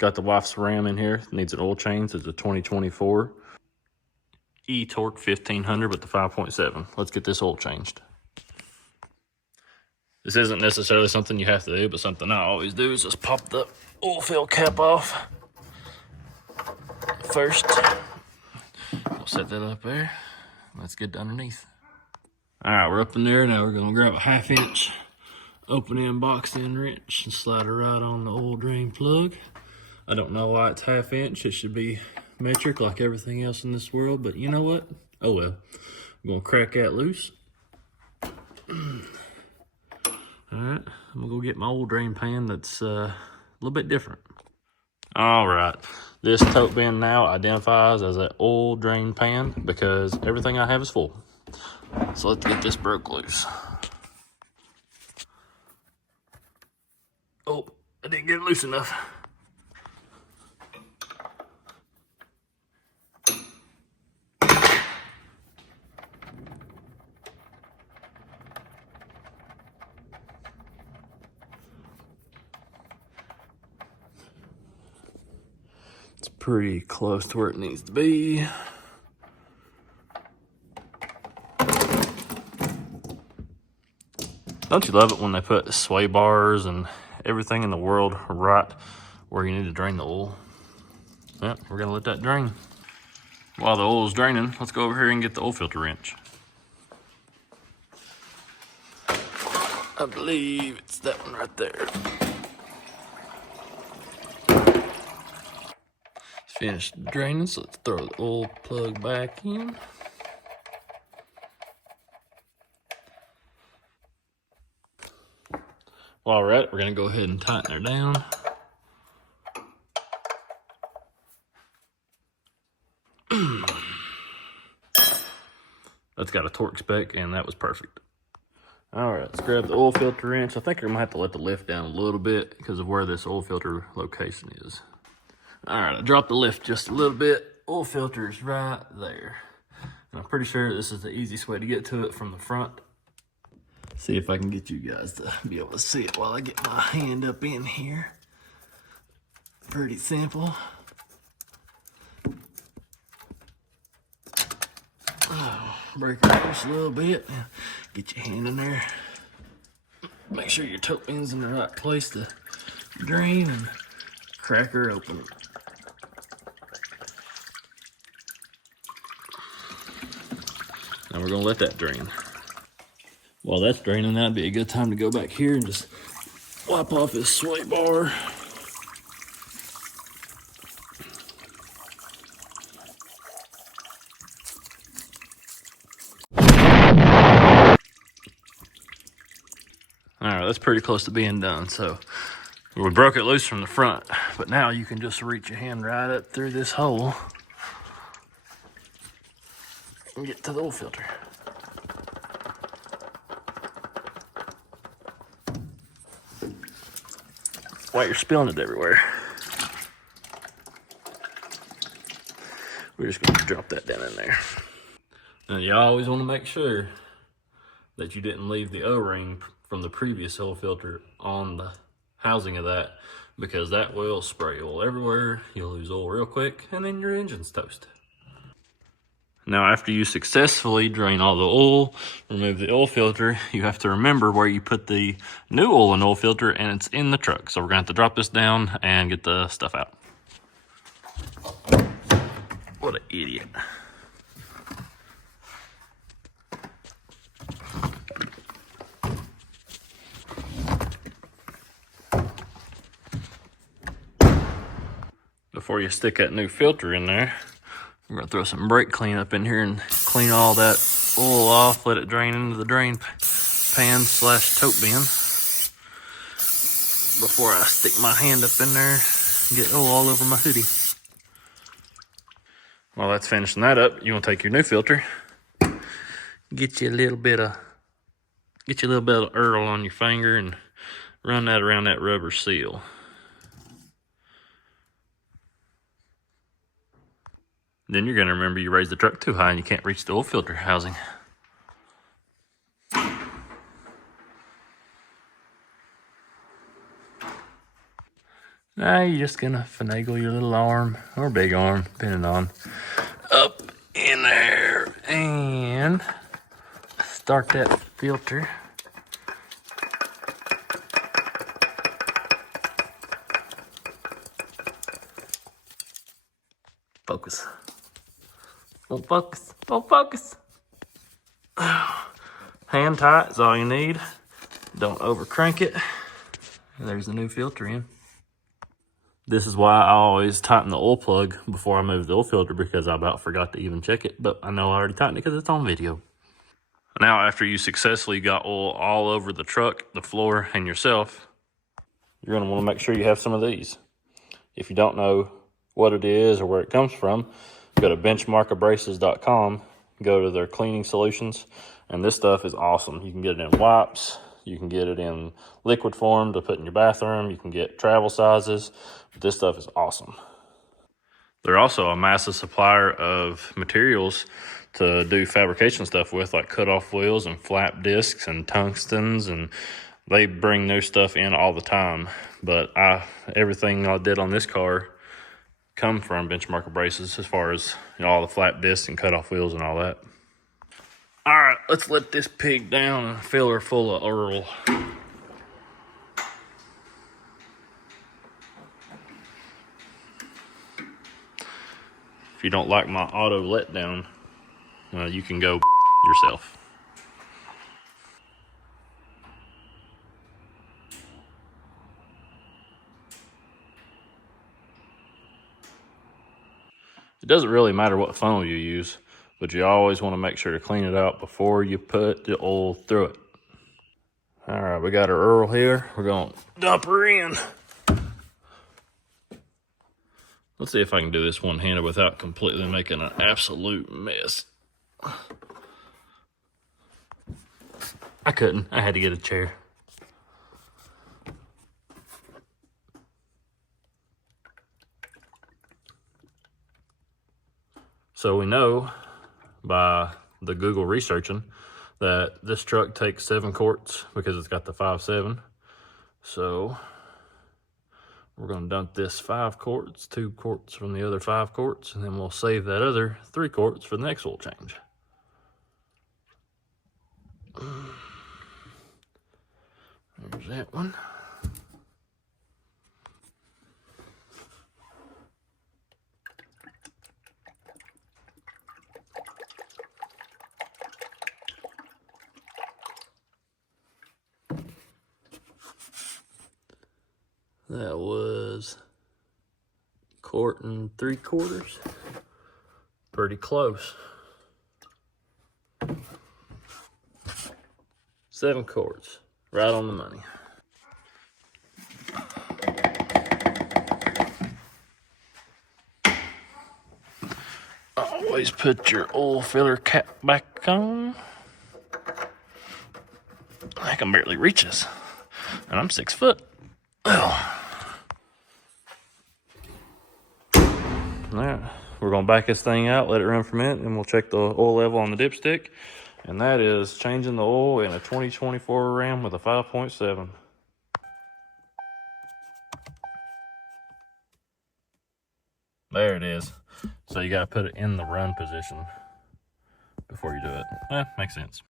Got the wife's Ram in here. Needs an oil change. It's a 2024 E-Torque 1500 with the 5.7. Let's get this oil changed. This isn't necessarily something you have to do, but something I always do is just pop the oil fill cap off first. We'll set that up there. Let's get underneath. All right, we're up in there. Now we're gonna grab a 1/2 inch open end box end wrench and slide it right on the oil drain plug. I don't know why it's 1/2 inch. It should be metric like everything else in this world, but you know what? Oh well. I'm gonna crack that loose. All right, I'm gonna go get my oil drain pan that's a little bit different. All right, this tote bin now identifies as an oil drain pan because everything I have is full. So let's get this broke loose. Oh, I didn't get it loose enough. It's pretty close to where it needs to be. Don't you love it when they put sway bars and everything in the world right where you need to drain the oil? Yep, we're gonna let that drain. While the oil is draining, let's go over here and get the oil filter wrench. I believe it's that one right there. It's finished draining, so let's throw the oil plug back in. While we're at it, we're gonna go ahead and tighten her down. That's got a torque spec, and that was perfect. All right, let's grab the oil filter wrench. I think I'm gonna have to let the lift down a little bit because of where this oil filter location is. All right, I dropped the lift just a little bit. Oil filter is right there. And I'm pretty sure this is the easiest way to get to it from the front. See if I can get you guys to be able to see it while I get my hand up in here. Pretty simple. Oh, break it loose a little bit. Get your hand in there. Make sure your tote pin's in the right place to drain and crack her open. Now we're gonna let that drain. While that's draining, that'd be a good time to go back here and just wipe off this sway bar. All right, that's pretty close to being done. So we broke it loose from the front, but now you can just reach your hand right up through this hole and get to the oil filter. While you're spilling it everywhere, we're just gonna drop that down in there. Now you always wanna make sure that you didn't leave the O-ring from the previous oil filter on the housing of that, because that will spray oil everywhere. You'll lose oil real quick, and then your engine's toast. Now, after you successfully drain all the oil, remove the oil filter, you have to remember where you put the new oil and oil filter, and it's in the truck. So we're gonna have to drop this down and get the stuff out. What an idiot. Before you stick that new filter in there, we're gonna throw some brake cleanup in here and clean all that oil off, let it drain into the drain pan slash tote bin before I stick my hand up in there and get oil all over my hoodie. While that's finishing that up, you wanna take your new filter, get you a little bit of Earl on your finger and run that around that rubber seal. Then you're gonna remember you raised the truck too high and you can't reach the oil filter housing. Now you're just gonna finagle your little arm or big arm, depending on, up in there and start that filter. Focus. Don't focus. Don't focus. Hand tight is all you need. Don't over crank it. And there's the new filter in. This is why I always tighten the oil plug before I move the oil filter, because I about forgot to even check it, but I know I already tightened it because it's on video. Now, after you successfully got oil all over the truck, the floor, and yourself, you're gonna wanna make sure you have some of these. If you don't know what it is or where it comes from, go to benchmarkabrasives.com, go to their cleaning solutions, and this stuff is awesome. You can get it in wipes, you can get it in liquid form to put in your bathroom, you can get travel sizes, but this stuff is awesome. They're also a massive supplier of materials to do fabrication stuff with, like cut-off wheels and flap discs and tungstens, and they bring new stuff in all the time. But everything I did on this car come from Benchmark Abrasives, as far as, you know, all the flap discs and cut-off wheels and all that. All right, let's let this pig down and fill her full of oil. If you don't like my auto letdown, you can go yourself. It doesn't really matter what funnel you use, but you always want to make sure to clean it out before you put the oil through it. All right, we got our Earl here. We're going to dump her in. Let's see if I can do this one-handed without completely making an absolute mess. I couldn't. I had to get a chair. So we know by the Google researching that this truck takes 7 quarts because it's got the 5.7. So we're going to dump this 5 quarts, 2 quarts from the other 5 quarts, and then we'll save that other 3 quarts for the next oil change. There's that one. That was 1 3/4. Pretty close. 7 quarts, right on the money. Always put your oil filler cap back on. I can barely reach this, and I'm 6 foot. Oh. Alright, we're gonna back this thing out, let it run for a minute, and we'll check the oil level on the dipstick. And that is changing the oil in a 2024 Ram with a 5.7. There it is. So you gotta put it in the run position before you do it. Makes sense.